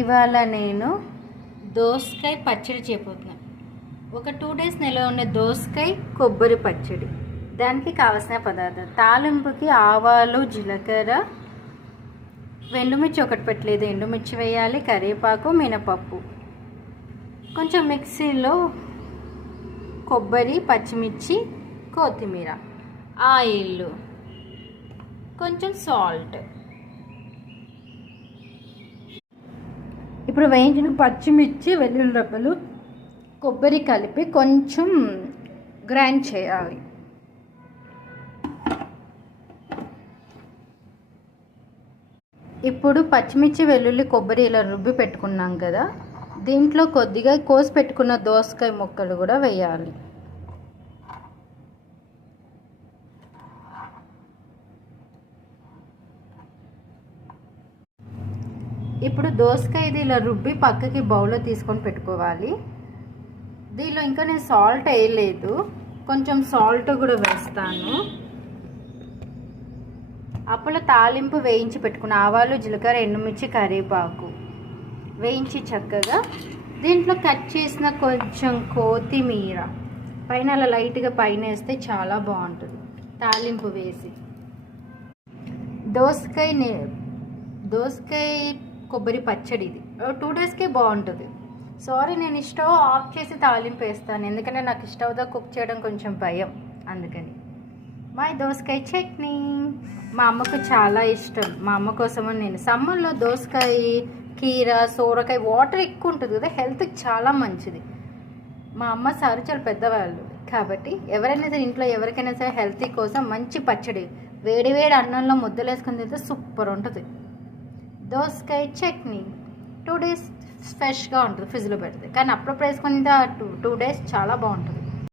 ఇవాళ నేను దోసకాయ పచ్చడి చేయబోతున్నాను. ఒక 2 days నిల్వ ఉన్న దోసకాయ కొబ్బరి పచ్చడి. దానికి కావాల్సిన పదార్థాలు: తాలింపుకి ఆవాలు, జీలకర్ర, ఎండుమిర్చి ఒకటి పెట్టలేదు, ఎండుమిర్చి వేయాలి, కరివేపాకు, మినపప్పు, కొంచెం మిక్సీలో కొబ్బరి, పచ్చిమిర్చి, కొత్తిమీర, ఆయిల్, కొంచెం సాల్ట్. ఇప్పుడు వేయించిన పచ్చిమిర్చి, వెల్లుల్లి రెబ్బలు, కొబ్బరి కలిపి కొంచెం గ్రైండ్ చేయాలి. ఇప్పుడు పచ్చిమిర్చి, వెల్లుల్లి, కొబ్బరి ఇలా రుబ్బి పెట్టుకున్నాం కదా, దీంట్లో కొద్దిగా కోసి పెట్టుకున్న దోసకాయ ముక్కలు కూడా వేయాలి. ఇప్పుడు దోసకాయది ఇలా రుబ్బి పక్కకి బౌల్లో తీసుకొని పెట్టుకోవాలి. దీనిలో ఇంకా నేను సాల్ట్ వేయలేదు, కొంచెం సాల్ట్ కూడా వేస్తాను. అప్పుడు తాలింపు వేయించి పెట్టుకున్న ఆవాలు, జీలకర్ర, ఎండుమిర్చి, కరివేపాకు వేయించి చక్కగా దీంట్లో కట్ చేసిన కొంచెం కొత్తిమీర పైన అలా లైట్గా పైన వేస్తే చాలా బాగుంటుంది. తాలింపు వేసి దోసకాయ కొబ్బరి పచ్చడి ఇది 2 daysకే బాగుంటుంది. సారీ, నేను స్టవ్ ఆఫ్ చేసి తాలింపు వేస్తాను, ఎందుకంటే నాకు స్టవ్తో కుక్ చేయడం కొంచెం భయం. అందుకని మై దోసకాయ చట్నీ మా అమ్మకు చాలా ఇష్టం. మా అమ్మ కోసమని నేను సమ్మర్లో దోసకాయ, కీర, సోరకాయ వాటర్ ఎక్కువ ఉంటుంది కదా, హెల్త్కి చాలా మంచిది. మా అమ్మ సారు చాలా పెద్దవాళ్ళు కాబట్టి ఎవరైనా సరే ఇంట్లో ఎవరికైనా సరే హెల్తీ కోసం మంచి పచ్చడి వేడి వేడి అన్నంలో ముద్దలు వేసుకుని తింటే సూపర్ ఉంటుంది. దోసకాయ చట్నీ 2 days ఫ్రెష్గా ఉంటుంది ఫ్రిడ్జ్లో పెడితే, కానీ అప్పుడప్పుడు వేసుకుని 2 days చాలా బాగుంటుంది.